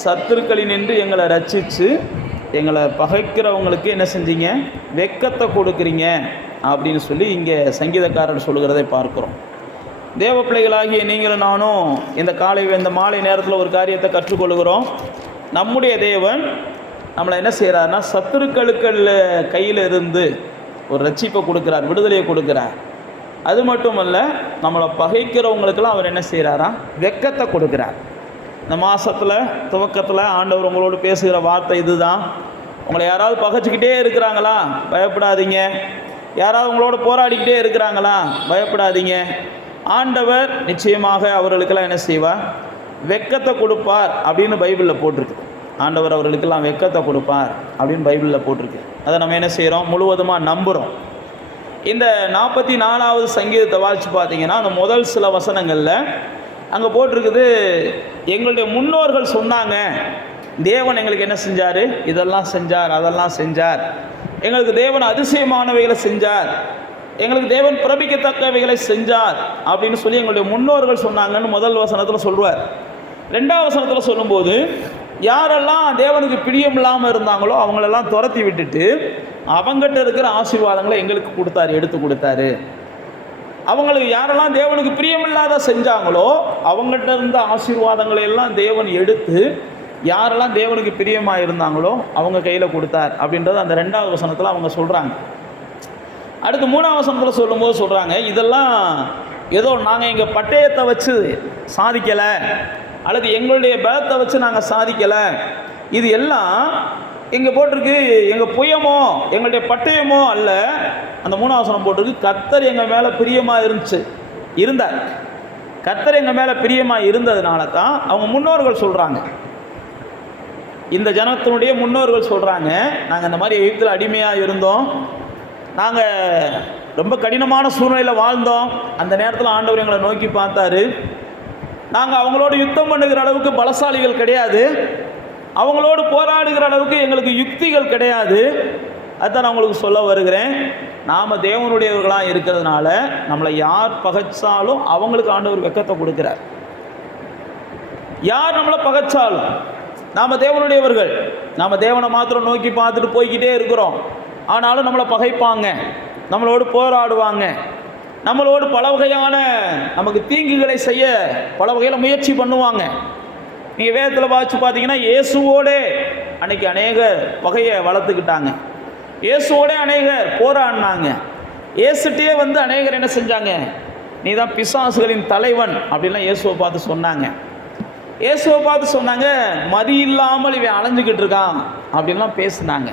சத்துருக்களினின்று எங்களை ரட்சித்து எங்களை பகைக்கிறவங்களுக்கு என்ன செஞ்சீங்க, வெட்கத்தை கொடுக்குறீங்க அப்படின்னு சொல்லி இங்கே சங்கீதக்காரர் சொல்லுகிறதை பார்க்குறோம். தேவ பிள்ளைகளாகிய நீங்களும் நானும் இந்த மாலை நேரத்தில் ஒரு காரியத்தை கற்றுக்கொள்கிறோம். நம்முடைய தேவன் நம்மளை என்ன செய்கிறாருன்னா, சத்துருக்களுக்கு கையில் இருந்து ஒரு ரட்சிப்பை கொடுக்குறார், விடுதலையை கொடுக்குறார். அது மட்டுமல்ல, நம்மளை பகைக்கிறவங்களுக்கெல்லாம் அவர் என்ன செய்கிறாரா, வெட்கத்தை கொடுக்குறார். இந்த மாதத்தில் துவக்கத்தில் ஆண்டவர் உங்களோடு பேசுகிற வார்த்தை இதுதான். உங்களை யாராவது பகைச்சிக்கிட்டே இருக்கிறாங்களா, பயப்படாதீங்க. யாராவது உங்களோட போராடிக்கிட்டே இருக்கிறாங்களா, பயப்படாதீங்க. ஆண்டவர் நிச்சயமாக அவர்களுக்கெல்லாம் என்ன செய்வார், வெட்கத்தை கொடுப்பார் அப்படின்னு பைபிளில் போட்டிருக்கு. ஆண்டவர் அவர்களுக்கெல்லாம் வெட்கத்தை கொடுப்பார் அப்படின்னு பைபிளில் போட்டிருக்கு. அதை நம்ம என்ன செய்கிறோம், முழுவதுமாக நம்புகிறோம். இந்த 44வது சங்கீதத்தை வாசித்து பார்த்தீங்கன்னா, அந்த முதல் சில வசனங்களில் அங்கே போட்டிருக்குது, எங்களுடைய முன்னோர்கள் சொன்னாங்க, தேவன் எங்களுக்கு என்ன செஞ்சார், இதெல்லாம் செஞ்சார், அதெல்லாம் செஞ்சார், எங்களுக்கு தேவன் அதிசயமானவைகளை செஞ்சார், எங்களுக்கு தேவன் பிரபிக்கத்தக்கவைகளை செஞ்சார் அப்படின்னு சொல்லி எங்களுடைய முன்னோர்கள் சொன்னாங்கன்னு முதல் வசனத்தில் சொல்லுவார். 2வது வசனத்தில் சொல்லும்போது, யாரெல்லாம் தேவனுக்கு பிரியம் இல்லாமல் இருந்தாங்களோ அவங்களெல்லாம் துரத்தி விட்டுட்டு அவங்ககிட்ட இருக்கிற ஆசீர்வாதங்களை எங்களுக்கு கொடுத்தாரு, எடுத்து கொடுத்தாரு. அவங்களுக்கு யாரெல்லாம் தேவனுக்கு பிரியமில்லாத செஞ்சாங்களோ அவங்ககிட்ட இருந்த ஆசீர்வாதங்களை எல்லாம் தேவன் எடுத்து யாரெல்லாம் தேவனுக்கு பிரியமாக இருந்தாங்களோ அவங்க கையில் கொடுத்தார் அப்படின்றது அந்த 2வது வசனத்தில் அவங்க சொல்கிறாங்க. அடுத்து 3வது வசனத்தில் சொல்லும்போது சொல்கிறாங்க, இதெல்லாம் ஏதோ நாங்கள் எங்கள் பட்டயத்தை வச்சு சாதிக்கலை, அல்லது எங்களுடைய பலத்தை வச்சு நாங்கள் சாதிக்கலை, இது எல்லாம் இங்கே போட்டிருக்கு எங்கள் புயமோ எங்களுடைய பட்டயமோ அல்ல. அந்த 3வது வசனம் போட்டிருக்கு, கர்த்தர் எங்கள் மேலே பிரியமாக இருந்தார். கர்த்தர் எங்கள் மேலே பிரியமாக இருந்ததுனால தான் அவங்க முன்னோர்கள் சொல்கிறாங்க, இந்த ஜனத்தினுடைய முன்னோர்கள் சொல்கிறாங்க, நாங்கள் இந்த மாதிரி எகிப்தில் அடிமையாக இருந்தோம், நாங்கள் ரொம்ப கடினமான சூழ்நிலையில் வாழ்ந்தோம், அந்த நேரத்தில் ஆண்டவர் எங்களை நோக்கி பார்த்தாரு, நாங்கள் அவங்களோட யுத்தம் பண்ணுகிற அளவுக்கு பலசாலிகள் கிடையாது, அவங்களோடு போராடுகிற அளவுக்கு எங்களுக்கு யுக்திகள் கிடையாது. அதுதான் நான் உங்களுக்கு சொல்ல வருகிறேன். நாம் தேவனுடையவர்களாக இருக்கிறதுனால நம்மளை யார் பகைச்சாலும் அவங்களுக்கு ஆண்டவர் வெட்கத்தை கொடுக்குறார். யார் நம்மளை பகைச்சாலும் நாம் தேவனுடையவர்கள், நாம் தேவனை மாத்திரம் நோக்கி பார்த்துட்டு போய்கிட்டே இருக்கிறோம், ஆனாலும் நம்மளை பகைப்பாங்க, நம்மளோடு போராடுவாங்க, நம்மளோடு பல வகையான நமக்கு தீங்குகளை செய்ய பல வகையில் முயற்சி பண்ணுவாங்க. நீங்கள் வேதத்தில் வாசித்து பார்த்தீங்கன்னா, இயேசுவோடே அன்றைக்கி அநேகர் பகையை வளர்த்துக்கிட்டாங்க, இயேசுவோடே அநேகர் போராடினாங்க, இயேசுட்டே வந்து அநேகர் என்ன செஞ்சாங்க, நீ தான் பிசாசுகளின் தலைவன் அப்படின்லாம் இயேசுவை பார்த்து சொன்னாங்க. இயேசுவை பார்த்து சொன்னாங்க, மதி இல்லாமல் இவன் அலைஞ்சிக்கிட்டு இருக்கான் அப்படின்லாம் பேசினாங்க.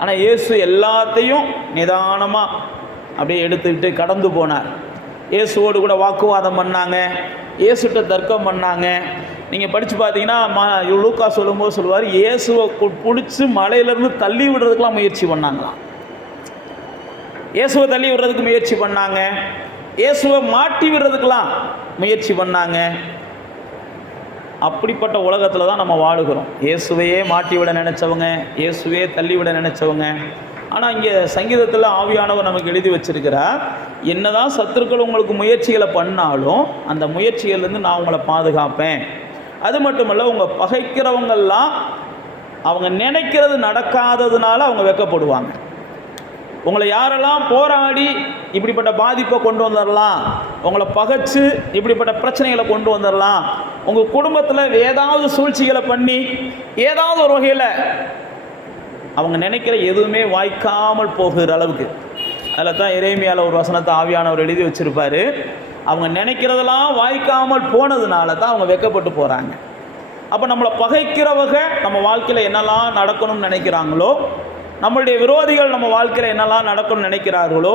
ஆனால் இயேசு எல்லாத்தையும் நிதானமாக அப்படியே எடுத்துக்கிட்டு கடந்து போனார். இயேசுவோடு கூட வாக்குவாதம் பண்ணாங்க, இயேசுகிட்ட தர்க்கம் பண்ணாங்க. நீங்கள் படித்து பார்த்தீங்கன்னா லூக்கா சொல்லும்போது சொல்லுவார், இயேசுவை பிடிச்சி மலையிலேருந்து தள்ளி விடுறதுக்கெலாம் முயற்சி பண்ணாங்களாம். இயேசுவை தள்ளி விடுறதுக்கு முயற்சி பண்ணாங்க, இயேசுவை மாட்டி விடுறதுக்கெலாம் முயற்சி பண்ணாங்க. அப்படிப்பட்ட உலகத்தில் தான் நம்ம வாழுகிறோம். இயேசுவையே மாட்டி விட நினச்சவங்க, இயேசுவே தள்ளிவிட நினச்சவங்க. ஆனால் இங்கே சங்கீதத்தில் ஆவியானவர் நமக்கு எழுதி வச்சிருக்கிறார், என்னதான் சத்துருக்கள் உங்களுக்கு முயற்சிகளை பண்ணாலும் அந்த முயற்சிகள்லேருந்து நான் உங்களை பாதுகாப்பேன். அது மட்டுமல்ல, உங்கள் பகைக்கிறவங்கெல்லாம் அவங்க நினைக்கிறது நடக்காததுனால அவங்க வெட்கப்படுவாங்க. உங்களை யாரெல்லாம் போராடி இப்படிப்பட்ட பாதிப்பை கொண்டு வந்துடலாம், உங்களை பகைச்சு இப்படிப்பட்ட பிரச்சனைகளை கொண்டு வந்துடலாம், உங்கள் குடும்பத்தில் ஏதாவது சூழ்ச்சிகளை பண்ணி ஏதாவது ஒரு வகையில் அவங்க நினைக்கிற எதுவுமே வாய்க்காமல் போகிற அளவுக்கு, அதில் தான் எரேமியாவில் ஒரு வசனத்தை ஆவியானவர் எழுதி வச்சுருப்பார், அவங்க நினைக்கிறதெல்லாம் வாய்க்காமல் போனதுனால தான் அவங்க வெட்கப்பட்டு போகிறாங்க. அப்போ நம்மளை பகைக்கிறவங்க நம்ம வாழ்க்கையில் என்னெல்லாம் நடக்கணும்னு நினைக்கிறாங்களோ, நம்மளுடைய விரோதிகள் நம்ம வாழ்க்கையில் என்னெல்லாம் நடக்கணும்னு நினைக்கிறார்களோ,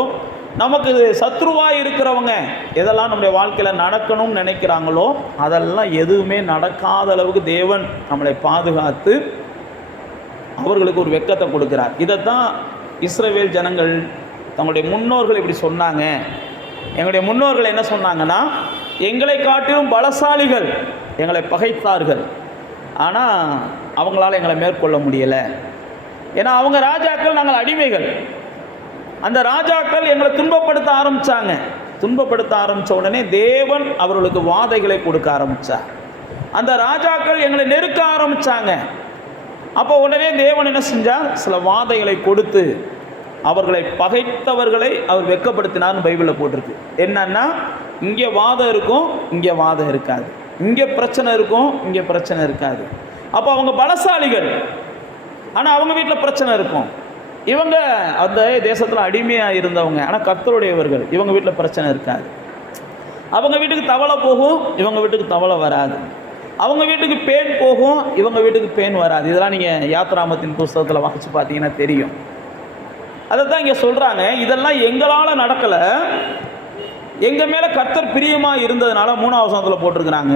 நமக்கு சத்ருவாக இருக்கிறவங்க எதெல்லாம் நம்முடைய வாழ்க்கையில் நடக்கணும்னு நினைக்கிறாங்களோ அதெல்லாம் எதுவுமே நடக்காத அளவுக்கு தேவன் நம்மளை பாதுகாத்து அவர்களுக்கு ஒரு வெட்கத்தை கொடுக்கிறார். இதைத்தான் இஸ்ரவேல் ஜனங்கள் தங்களுடைய முன்னோர்கள் இப்படி சொன்னாங்க. எங்களுடைய முன்னோர்கள் என்ன சொன்னாங்கன்னா, எங்களை காட்டிலும் பலசாலிகள் எங்களை பகைத்தார்கள், ஆனால் அவங்களால எங்களை மேற்கொள்ள முடியலை. ஏன்னா அவங்க ராஜாக்கள், நாங்கள் அடிமைகள். அந்த ராஜாக்கள் எங்களை துன்பப்படுத்த ஆரம்பித்தாங்க. துன்பப்படுத்த ஆரம்பித்த உடனே தேவன் அவர்களுக்கு வாதைகளை கொடுக்க ஆரம்பித்தார். அந்த ராஜாக்கள் எங்களை நெருக்க ஆரம்பித்தாங்க. அப்போ உடனே தேவன் என்ன செஞ்சார்? சில வாதைகளை கொடுத்து அவர்களை பகைத்தவர்களை அவர் வெட்கப்படுத்தினார்னு பைபிளில் போட்டிருக்கு. என்னன்னா, இங்கே வாதம் இருக்கும், இங்கே வாதம் இருக்காது. இங்கே பிரச்சனை இருக்கும், இங்கே பிரச்சனை இருக்காது. அப்போ அவங்க பலசாலிகள், ஆனால் அவங்க வீட்டில் பிரச்சனை இருக்கும். இவங்க அந்த தேசத்தில் அடிமையாக இருந்தவங்க, ஆனால் கர்த்தருடையவர்கள், இவங்க வீட்டில் பிரச்சனை இருக்காது. அவங்க வீட்டுக்கு தவளை போகும், இவங்க வீட்டுக்கு தவளை வராது. அவங்க வீட்டுக்கு பேன் போகும், இவங்க வீட்டுக்கு பேன் வராது. இதெல்லாம் நீங்கள் யாத்ராமத்தின் புஸ்தகத்தில் வாசித்து பார்த்தீங்கன்னா தெரியும். அதை தான் இங்கே சொல்கிறாங்க. இதெல்லாம் எங்களால் நடக்கலை, எங்கள் மேலே கர்த்தர் பிரியமாக இருந்ததுனால 3ஆம் வசனத்தில் போட்டிருக்கிறாங்க,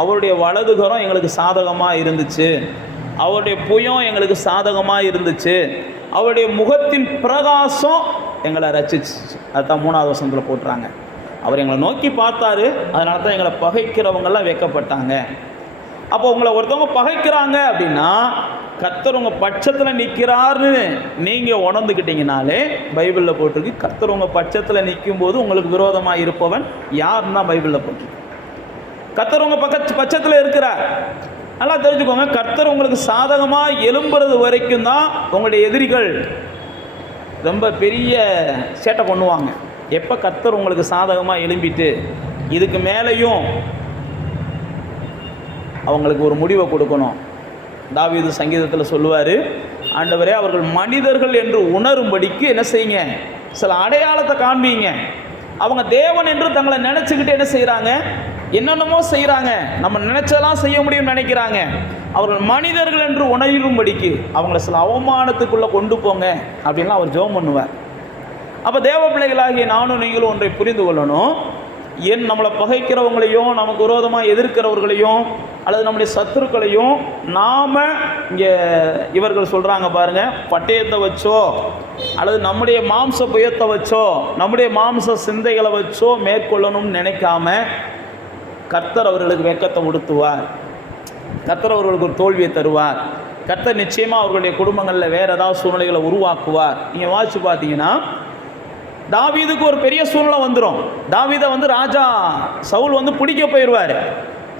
அவருடைய வலதுகரம் எங்களுக்கு சாதகமாக இருந்துச்சு, அவருடைய புயம் எங்களுக்கு சாதகமாக இருந்துச்சு, அவருடைய முகத்தின் பிரகாசம் எங்களை ரசிச்சு. அதுதான் 3ஆவது வசனத்தில் போட்டுறாங்க. அவர் எங்களை நோக்கி பார்த்தாரு, அதனால தான் எங்களை பகைக்கிறவங்கெல்லாம் வைக்கப்பட்டாங்க. அப்போ உங்களை ஒருத்தவங்க பகைக்கிறாங்க அப்படின்னா கர்த்தர் உங்கள் பட்சத்தில் நிற்கிறாருன்னு நீங்கள் உணர்ந்துக்கிட்டீங்கனாலே பைபிளில் போட்டிருக்கு, கர்த்தர் உங்கள் பட்சத்தில் நிற்கும் போது உங்களுக்கு விரோதமாக இருப்பவன் யாருன்னா பைபிளில் போட்டிருக்கு. கர்த்தர் உங்கள் பட்சத்தில் இருக்கிறார். நல்லா தெரிஞ்சுக்கோங்க, கர்த்தர் உங்களுக்கு சாதகமாக எழும்புறது வரைக்கும் தான் உங்களுடைய எதிரிகள் ரொம்ப பெரிய சேட்டை பண்ணுவாங்க. எப்போ கர்த்தர் உங்களுக்கு சாதகமாக எழும்பிட்டு இதுக்கு மேலேயும் அவங்களுக்கு ஒரு முடிவை கொடுக்கணும். தாவீது சங்கீதத்தில் சொல்லுவார், ஆண்டவரே அவர்கள் மனிதர்கள் என்று உணரும்படிக்கு என்ன செய்யுங்க, சில அடையாளத்தை காண்பீங்க. அவங்க தேவன் என்று தங்களை நினச்சிக்கிட்டு என்ன செய்கிறாங்க, என்னென்னமோ செய்கிறாங்க, நம்ம நினச்சதெல்லாம் செய்ய முடியும்னு நினைக்கிறாங்க. அவர்கள் மனிதர்கள் என்று உணரும்படிக்கு அவங்கள சில அவமானத்துக்குள்ளே கொண்டு போங்க அப்படின்லாம் அவர் ஜெபம் பண்ணுவார். அப்போ தேவ பிள்ளைகளாகிய நானும் நீங்களும் ஒன்றை புரிந்து கொள்ளணும். நம்மளை பகைக்கிறவங்களையும் நமக்கு விரோதமாக எதிர்க்கிறவர்களையும் அல்லது நம்முடைய சத்துருக்களையும் நாம் இங்கே இவர்கள் சொல்கிறாங்க பாருங்கள், பட்டயத்தை வச்சோ அல்லது நம்முடைய மாம்ச புயத்தை வச்சோ நம்முடைய மாம்ச சிந்தைகளை வச்சோ மேற்கொள்ளணும்னு நினைக்காம கர்த்தர் அவர்களுக்கு வெட்கத்தை உடுத்துவார். கர்த்தர் அவர்களுக்கு ஒரு தோல்வியை தருவார். கர்த்தர் நிச்சயமாக அவர்களுடைய குடும்பங்களில் வேறு ஏதாவது சூழ்நிலைகளை உருவாக்குவார். நீங்கள் வாசித்து பார்த்தீங்கன்னா தாவீதுக்கு ஒரு பெரிய சூழ்நிலை வந்துடும். தாவீதை ராஜா சவுல் பிடிக்க போயிடுவார்.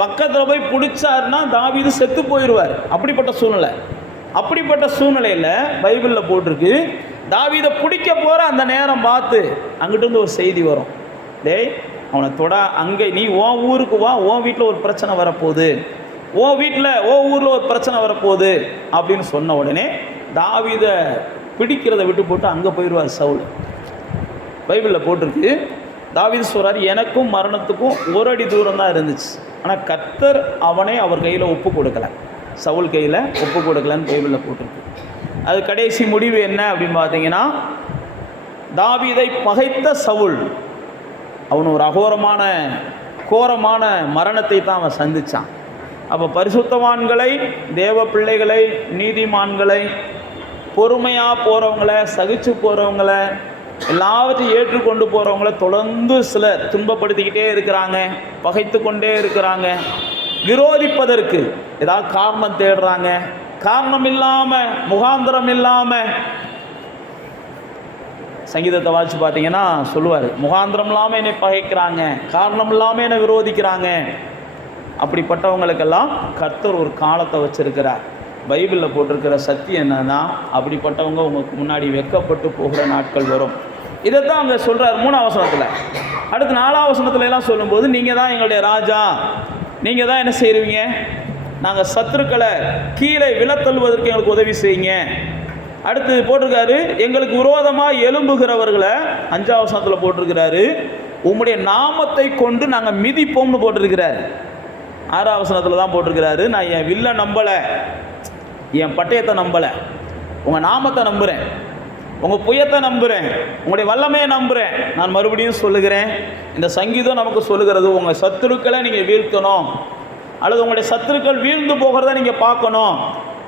பக்கத்தில் போய் பிடிச்சாருன்னா தாவீது செத்து போயிடுவார். அப்படிப்பட்ட சூழ்நிலை. அப்படிப்பட்ட சூழ்நிலையில் பைபிளில் போட்டிருக்கு, தாவீதை பிடிக்க போகிற அந்த நேரம் பார்த்து அங்கிட்டிருந்து ஒரு செய்தி வரும், டேய் அவனை தொட, அங்கே நீ உன் ஊருக்கு வா, உன் வீட்டில் ஒரு பிரச்சனை வரப்போகுது, உன் வீட்டில் உன் ஊரில் ஒரு பிரச்சனை வரப்போகுது அப்படின்னு சொன்ன உடனே தாவீதை பிடிக்கிறத விட்டு போட்டு அங்கே போயிடுவார் சவுல். பைபிளில் போட்டிருக்கு, தாவீது சொல்கிறார், எனக்கும் மரணத்துக்கும் ஒரு அடி தூரம் தான் இருந்துச்சு, ஆனால் கர்த்தர் அவனை அவர் கையில் ஒப்பு கொடுக்கலை, சவுல் கையில் ஒப்பு கொடுக்கலன்னு பைபிளில் போட்டிருக்கு. அது கடைசி முடிவு என்ன அப்படின்னு பார்த்தீங்கன்னா, தாவீதை பகைத்த சவுல் அவன் ஒரு அகோரமான கோரமான மரணத்தை தான் அவன் சந்தித்தான். அப்போ பரிசுத்தவான்களை, தேவ பிள்ளைகளை, நீதிமான்களை, பொறுமையாக போகிறவங்களை, சகிச்சு போகிறவங்களை, எல்லாவற்றையும் ஏற்றுக்கொண்டு போகிறவங்கள தொடர்ந்து சிலர் துன்பப்படுத்திக்கிட்டே இருக்கிறாங்க, பகைத்து கொண்டே இருக்கிறாங்க. விரோதிப்பதற்கு ஏதாவது காரணம் தேடுறாங்க. காரணம் இல்லாமல், முகாந்திரம் இல்லாமல், சங்கீதத்தை வாசித்து பார்த்தீங்கன்னா சொல்லுவார், முகாந்திரம் இல்லாமல் என்னை பகைக்கிறாங்க, காரணம் இல்லாமல் என்னை விரோதிக்கிறாங்க. அப்படிப்பட்டவங்களுக்கெல்லாம் கர்த்தர் ஒரு காலத்தை வச்சிருக்கிறார். பைபிளில் போட்டிருக்கிற சத்தியம் என்னன்னா, அப்படிப்பட்டவங்க உங்களுக்கு முன்னாடி வெட்கப்பட்டு போகிற நாட்கள் வரும். இதைத்தான் அங்கே சொல்கிறார் 3ஆம் வசனத்தில். அடுத்து 4ஆம் வசனத்துல எல்லாம் சொல்லும்போது, நீங்கள் தான் எங்களுடைய ராஜா, நீங்கள் தான் என்ன செய்வீங்க, நாங்கள் சத்துருக்களை கீழே விழத்தள்ளுவதற்கு எங்களுக்கு உதவி செய்யுங்க. அடுத்து போட்டிருக்காரு, எங்களுக்கு விரோதமாக எழும்புகிறவர்களை 5ஆம் வசனத்தில் போட்டிருக்கிறாரு, உம்முடைய நாமத்தை கொண்டு நாங்கள் மிதிப்போம்னு போட்டிருக்கிறார். 6ஆம் வசனத்தில் தான் போட்டிருக்கிறாரு, நான் என் வில்லை நம்பலை, என் பட்டயத்தை நம்பலை, உங்கள் நாமத்தை நம்புகிறேன், உங்கள் புயத்தை நம்புகிறேன், உங்களுடைய வல்லமையை நம்புகிறேன். நான் மறுபடியும் சொல்லுகிறேன், இந்த சங்கீதம் நமக்கு சொல்லுகிறது, உங்கள் சத்துருக்களை நீங்கள் வீழ்த்தணும் அல்லது உங்களுடைய சத்துருக்கள் வீழ்ந்து போகிறத நீங்கள் பார்க்கணும்.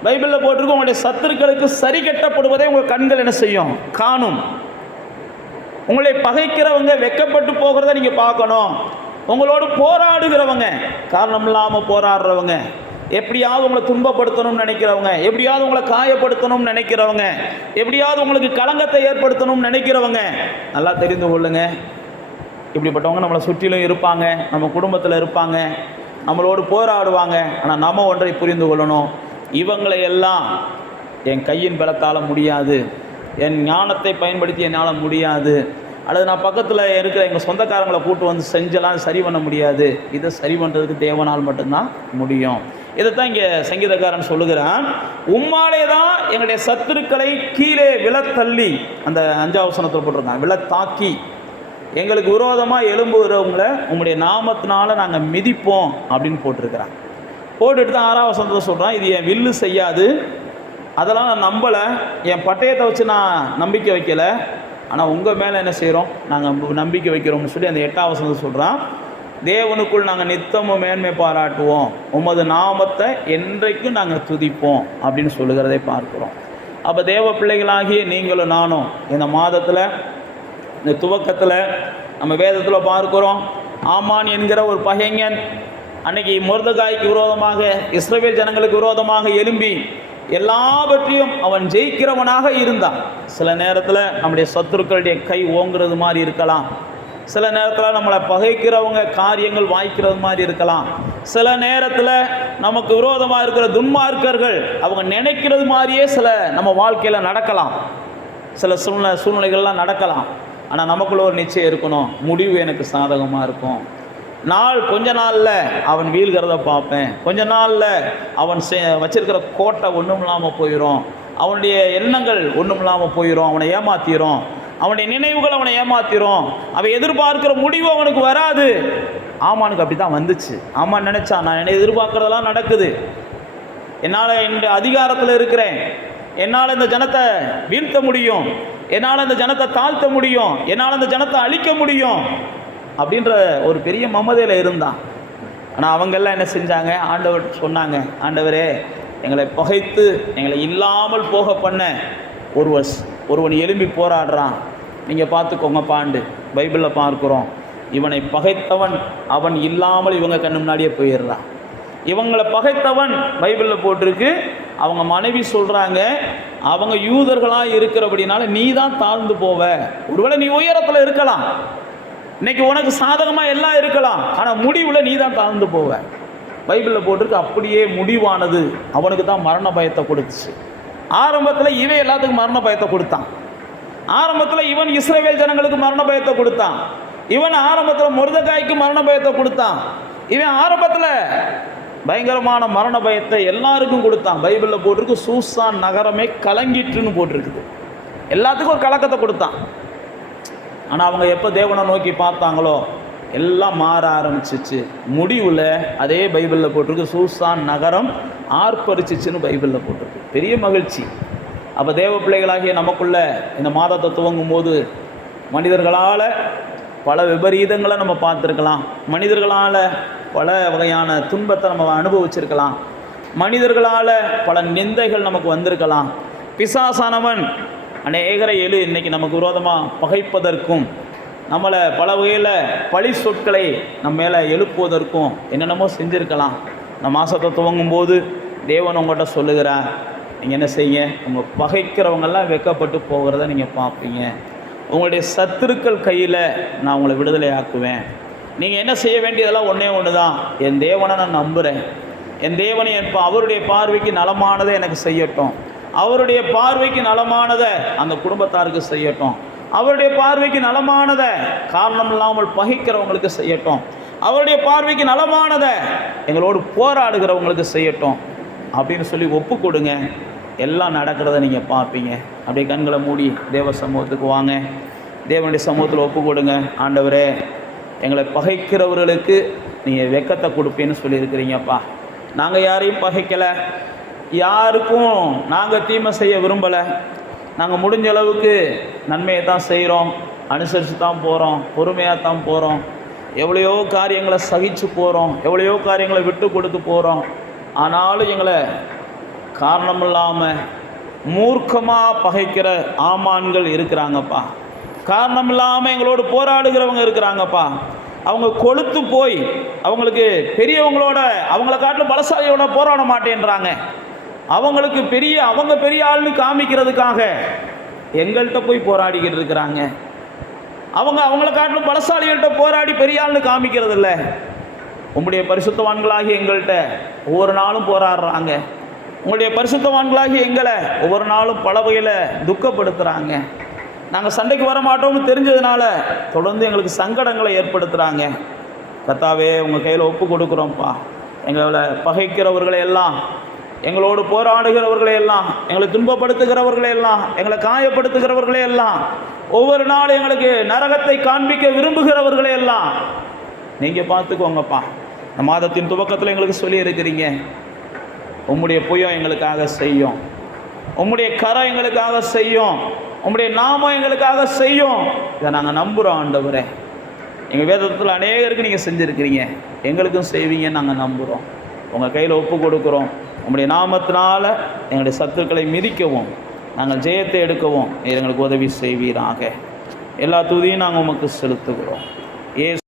பைபிளில் போட்டிருக்கு, உங்களுடைய சத்துருக்களுக்கு சரி கட்டப்படுவதை உங்கள் கண்கள் என்ன செய்யும், காணும். உங்களை பகைக்கிறவங்க வெட்கப்பட்டு போகிறத நீங்கள் பார்க்கணும். உங்களோடு போராடுகிறவங்க, காரணம் இல்லாமல் போராடுறவங்க, எப்படியாவது உங்களை துன்பப்படுத்தணும்னு நினைக்கிறவங்க, எப்படியாவது உங்களை காயப்படுத்தணும்னு நினைக்கிறவங்க, எப்படியாவது உங்களுக்கு களங்கத்தை ஏற்படுத்தணும்னு நினைக்கிறவங்க, நல்லா தெரிந்து கொள்ளுங்க, இப்படிப்பட்டவங்க நம்மளை சுற்றிலும் இருப்பாங்க, நம்ம குடும்பத்தில் இருப்பாங்க, நம்மளோடு போராடுவாங்க. ஆனால் நம்ம ஒன்றை புரிந்து கொள்ளணும், இவங்களை எல்லாம் என் கையின் பலத்தால் முடியாது, என் ஞானத்தை பயன்படுத்தி என்னால் முடியாது, அல்லது நான் பக்கத்தில் இருக்கிற எங்கள் சொந்தக்காரங்களை கூட்டு வந்து செஞ்செல்லாம் சரி பண்ண முடியாது. இதை சரி பண்ணுறதுக்கு தேவனால் மட்டும்தான் முடியும். இதைத்தான் இங்கே சங்கீதக்காரன் சொல்லுகிறான், உம்மாலே தான் எங்களுடைய சத்துருக்களை கீழே விழத்தள்ளி, அந்த 5ஆம் வசனத்தில் போட்டிருக்கான், விழத்தாக்கி எங்களுக்கு விரோதமாக எழும்புகிறவங்களை உங்களுடைய நாமத்தினால நாங்கள் மிதிப்போம் அப்படின்னு போட்டிருக்கிறான். போட்டுட்டு தான் 6ஆம் வசனத்தில் சொல்கிறான், இது என் வில்லு செய்யாது, அதெல்லாம் நான் நம்பலை, என் பட்டயத்தை வச்சு நான் நம்பிக்கை வைக்கலை, ஆனால் உங்கள் மேலே என்ன செய்கிறோம், நாங்கள் நம்பிக்கை வைக்கிறோம்னு சொல்லி அந்த 8ஆம் வசனத்தை சொல்கிறான். தேவனுக்குள் நாங்கள் நித்தமும் மேன்மை பாராட்டுவோம், உமது நாமத்தை என்றைக்கும் நாங்கள் துதிப்போம் அப்படின்னு சொல்லுகிறதை பார்க்குறோம். அப்போ தேவ பிள்ளைகளாகிய நீங்களும் நானும் இந்த மாதத்தில், இந்த துவக்கத்தில் நம்ம வேதத்தில் பார்க்குறோம், ஆமான் என்கிற ஒரு பகைஞன் அன்னைக்கு மொர்தெகாய்க்கு விரோதமாக, இஸ்ரவேல் ஜனங்களுக்கு விரோதமாக எழும்பி எல்லாவற்றையும் அவன் ஜெயிக்கிறவனாக இருந்தான். சில நேரத்தில் நம்முடைய சத்துருக்களுடைய கை ஓங்குறது மாதிரி இருக்கலாம், சில நேரத்தில் நம்மளை பகைக்கிறவங்க காரியங்கள் வாய்க்கிறது மாதிரி இருக்கலாம், சில நேரத்தில் நமக்கு விரோதமாக இருக்கிற துன்மார்க்கர்கள் அவங்க நினைக்கிறது மாதிரியே சில நம்ம வாழ்க்கையில் நடக்கலாம், சில சூழ்நிலைகள்லாம் நடக்கலாம். ஆனால் நமக்குள்ள ஒரு நிச்சயம் இருக்கணும், முடிவு எனக்கு சாதகமாக இருக்கும். கொஞ்ச நாளில் அவன் வீழ்கிறத பார்ப்பேன், கொஞ்ச நாளில் அவன் வச்சிருக்கிற கோட்டை ஒன்றும் இல்லாமல் போயிடும், அவனுடைய எண்ணங்கள் ஒன்றும் இல்லாமல் போயிடும், அவனை ஏமாத்திரும், அவனுடைய நினைவுகள் அவனை ஏமாத்திரும், அவன் எதிர்பார்க்கிற முடிவு அவனுக்கு வராது. ஆமானுக்கு அப்படி தான் வந்துச்சு. ஆமான் நினச்சா நான் என்ன எதிர்பார்க்குறதெல்லாம் நடக்குது, என்னால் இந்த அதிகாரத்தில் இருக்கிறேன், என்னால் இந்த ஜனத்தை வீழ்த்த முடியும், என்னால் இந்த ஜனத்தை தாழ்த்த முடியும், என்னால் இந்த ஜனத்தை அழிக்க முடியும் அப்படின்ற ஒரு பெரிய மமதையில் இருந்தான். ஆனால் அவங்கெல்லாம் என்ன செஞ்சாங்க, ஆண்டவர் சொன்னாங்க, ஆண்டவரே எங்களை பகைத்து எங்களை இல்லாமல் போக பண்ண ஒருவன் எழும்பி போராடுறான், நீங்கள் பார்த்துக்கோங்க பாண்டு. பைபிளில் பார்க்குறோம், இவனை பகைத்தவன் அவன் இல்லாமல் இவங்க கண்ணு முன்னாடியே போயிடுறான். இவங்களை பகைத்தவன் பைபிளில் போட்டிருக்கு. அவங்க மனைவி சொல்கிறாங்க, அவங்க யூதர்களாக இருக்கிறபடினால நீ தான் தாழ்ந்து போவ, ஒருவேளை நீ உயரத்தில் இருக்கலாம், இன்னைக்கு உனக்கு சாதகமாக எல்லாம் இருக்கலாம், ஆனால் முடிவில் நீ தான் தாழ்ந்து போவ. பைபிளில் போட்டிருக்கு. அப்படியே முடிவானது அவனுக்கு தான் மரண பயத்தை கொடுத்துச்சு. ஆரம்பத்தில் இவன் எல்லாத்துக்கும் மரண பயத்தை கொடுத்தான், ஆரம்பத்தில் இவன் இஸ்ரவேல் ஜனங்களுக்கு மரண பயத்தை கொடுத்தான், இவன் ஆரம்பத்தில் மொர்தெகாய்க்கு மரண பயத்தை கொடுத்தான், இவன் ஆரம்பத்தில் பயங்கரமான மரண பயத்தை எல்லாருக்கும் கொடுத்தான். பைபிளில் போட்டிருக்கு, சூசான் நகரமே கலங்கிட்டுன்னு போட்டிருக்குது. எல்லாத்துக்கும் ஒரு கலக்கத்தை கொடுத்தான். ஆனால் அவங்க எப்போ தேவனை நோக்கி பார்த்தாங்களோ எல்லாம் மாற ஆரம்பிச்சிச்சு. முடிவில் அதே பைபிளில் போட்டிருக்கு, சூசான் நகரம் ஆர்ப்பரிச்சிச்சுன்னு பைபிளில் போட்டிருக்கு. பெரிய மகிழ்ச்சி. அப்போ தேவ பிள்ளைகளாகிய நமக்குள்ள இந்த மாதத்தை துவங்கும் போது மனிதர்களால் பல விபரீதங்களை நம்ம பார்த்துருக்கலாம், மனிதர்களால் பல வகையான துன்பத்தை நம்ம அனுபவிச்சிருக்கலாம், மனிதர்களால் பல நிந்தைகள் நமக்கு வந்திருக்கலாம். பிசாசானவன் அநேகரை இன்றைக்கி நமக்கு விரோதமாக பகைப்பதற்கும், நம்மளை பல வகையில் பழி சொற்களை நம்ம மேலே எழுப்புவதற்கும் என்னென்னமோ செஞ்சுருக்கலாம். இந்த மாதத்தை துவங்கும் போது தேவன் உங்கள்கிட்ட சொல்லுகிறார், நீங்கள் என்ன செய்யுங்க, உங்கள் பகைக்கிறவங்கெல்லாம் வெட்கப்பட்டு போகிறத நீங்கள் பார்ப்பீங்க, உங்களுடைய சத்துருக்கள் கையில் நான் உங்களை விடுதலை ஆக்குவேன். நீங்கள் என்ன செய்ய வேண்டியதெல்லாம் ஒன்று தான், என் தேவனை நான் நம்புகிறேன், என் தேவனை அவருடைய பார்வைக்கு நலமானதை எனக்கு செய்யட்டும், அவருடைய பார்வைக்கு நலமானதை அந்த குடும்பத்தாருக்கு செய்யட்டும், அவருடைய பார்வைக்கு நலமானதை காரணம் இல்லாமல் பகைக்கிறவங்களுக்கு செய்யட்டும், அவருடைய பார்வைக்கு நலமானதை எங்களோடு போராடுகிறவங்களுக்கு செய்யட்டும் அப்படின்னு சொல்லி ஒப்பு கொடுங்க. எல்லாம் நடக்கிறத நீங்கள் பார்ப்பீங்க. அப்படியே கண்களை மூடி தேவ சமூகத்துக்கு வாங்க, தேவனுடைய சமூகத்தில் ஒப்பு கொடுங்க. ஆண்டவரே, எங்களை பகைக்கிறவர்களுக்கு நீங்கள் வெட்கத்தை கொடுப்பேன்னு சொல்லியிருக்கிறீங்கப்பா. நாங்கள் யாரையும் பகைக்கலை, யாருக்கும் நாங்கள் தீமை செய்ய விரும்பலை, நாங்கள் முடிஞ்ச அளவுக்கு நன்மையை தான் செய்கிறோம், அனுசரித்து தான் போகிறோம், பொறுமையாக தான் போகிறோம், எவ்வளையோ காரியங்களை சகித்து போகிறோம், எவ்வளையோ காரியங்களை விட்டு கொடுத்து போகிறோம். ஆனாலும் எங்களை காரணமில்லாமல் மூர்க்கமாக பகைக்கிற ஆமான்கள் இருக்கிறாங்கப்பா, காரணமில்லாமல் எங்களோடு போராடுகிறவங்க இருக்கிறாங்கப்பா. அவங்க கொழுத்து போய் அவங்களுக்கு பெரியவங்களோட, அவங்கள காட்டிலும் பலசாலியோட போராட மாட்டேன்றாங்க. அவங்களுக்கு அவங்க பெரிய ஆள்னு காமிக்கிறதுக்காக எங்கள்கிட்ட போய் போராடிக்கிட்டு இருக்கிறாங்க. அவங்கள காட்டிலும் பலசாலிகள்கிட்ட போராடி பெரிய ஆள்னு காமிக்கிறது இல்லை. உம்முடைய பரிசுத்தவான்களாகி எங்கள்கிட்ட ஒவ்வொரு நாளும் போராடுறாங்க. உங்களுடைய பரிசுத்தவான்களாகி எங்களை ஒவ்வொரு நாளும் பல வகையில் துக்கப்படுத்துகிறாங்க. நாங்கள் சண்டைக்கு வர மாட்டோம்னு தெரிஞ்சதுனால தொடர்ந்து எங்களுக்கு சங்கடங்களை ஏற்படுத்துகிறாங்க. கர்த்தாவே, உங்கள் கையில் ஒப்பு கொடுக்குறோம்ப்பா. எங்களை பகைக்கிறவர்களை எல்லாம், எங்களோடு போராடுகிறவர்களை எல்லாம், எங்களை துன்பப்படுத்துகிறவர்களை எல்லாம், எங்களை காயப்படுத்துகிறவர்களை எல்லாம், ஒவ்வொரு நாளும் எங்களுக்கு நரகத்தை காண்பிக்க விரும்புகிறவர்களை எல்லாம் நீங்கள் பார்த்துக்கோங்கப்பா. இந்த மாதத்தின் துவக்கத்தில் எங்களுக்கு சொல்லி இருக்கிறீங்க, உம்முடைய புயம் எங்களுக்காக செய்யும், உம்முடைய கரம் எங்களுக்காக செய்யும், உம்முடைய நாமம் எங்களுக்காக செய்யும். இதை நாங்கள் நம்புகிறோம் ஆண்டவரே. எங்கள் வேதத்தில் அநேகருக்கு நீங்கள் செஞ்சுருக்கிறீங்க, எங்களுக்கும் செய்வீங்கன்னு நாங்கள் நம்புகிறோம். உங்கள் கையில் ஒப்பு கொடுக்குறோம். உம்முடைய நாமத்தினால் எங்களுடைய சத்துக்களை மிதிக்கவும், நாங்கள் ஜெயத்தை எடுக்கவும் நீர் எங்களுக்கு உதவி செய்வீராக. எல்லா துதியும் நாங்கள் உமக்கு செலுத்துகிறோம்.